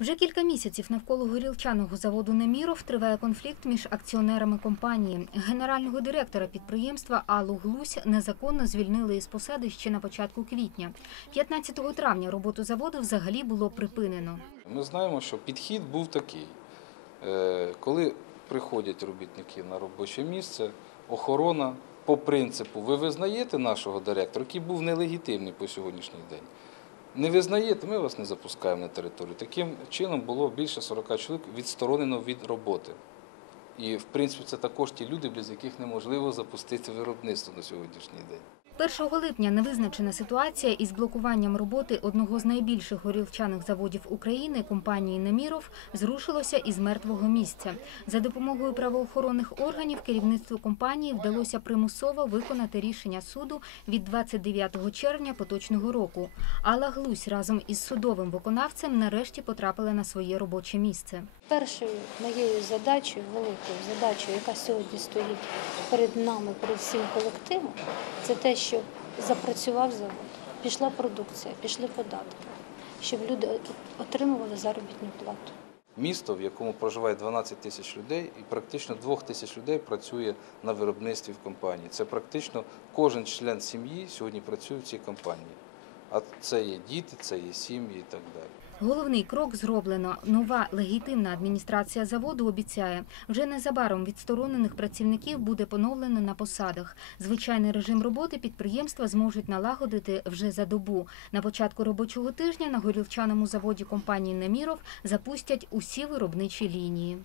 Вже кілька місяців навколо горілчаного заводу Неміров триває конфлікт між акціонерами компанії. Генерального директора підприємства Аллу Глусь незаконно звільнили із посади ще на початку квітня. 15 травня роботу заводу взагалі було припинено. Ми знаємо, що підхід був такий. Е, Коли приходять робітники на робоче місце, охорона по принципу, ви визнаєте нашого директора, який був нелегітимний по сьогоднішній день. Не визнаєте, ми вас не запускаємо на територію. Таким чином було більше 40 чоловік відсторонено від роботи. І, в принципі, це також ті люди, без яких неможливо запустити виробництво на сьогоднішній день. 1 липня невизначена ситуація із блокуванням роботи одного з найбільших горілчаних заводів України компанії Неміров зрушилося із мертвого місця. За допомогою правоохоронних органів керівництву компанії вдалося примусово виконати рішення суду від 29 червня поточного року. Алла Глусь разом із судовим виконавцем нарешті потрапила на своє робоче місце. Першою моєю задачею, великою задачею, яка сьогодні стоїть перед нами, перед всім колективом, це те, щоб запрацював завод, пішла продукція, пішли податки, щоб люди отримували заробітну плату. Місто, в якому проживає 12 тисяч людей, і практично 2 тисяч людей працює на виробництві в компанії. Це практично кожен член сім'ї сьогодні працює в цій компанії. А це є діти, це є сім'ї і так далі. Головний крок зроблено. Нова легітимна адміністрація заводу обіцяє, вже незабаром відсторонених працівників буде поновлено на посадах. Звичайний режим роботи підприємства зможуть налагодити вже за добу. На початку робочого тижня на горілчаному заводі компанії Неміров запустять усі виробничі лінії.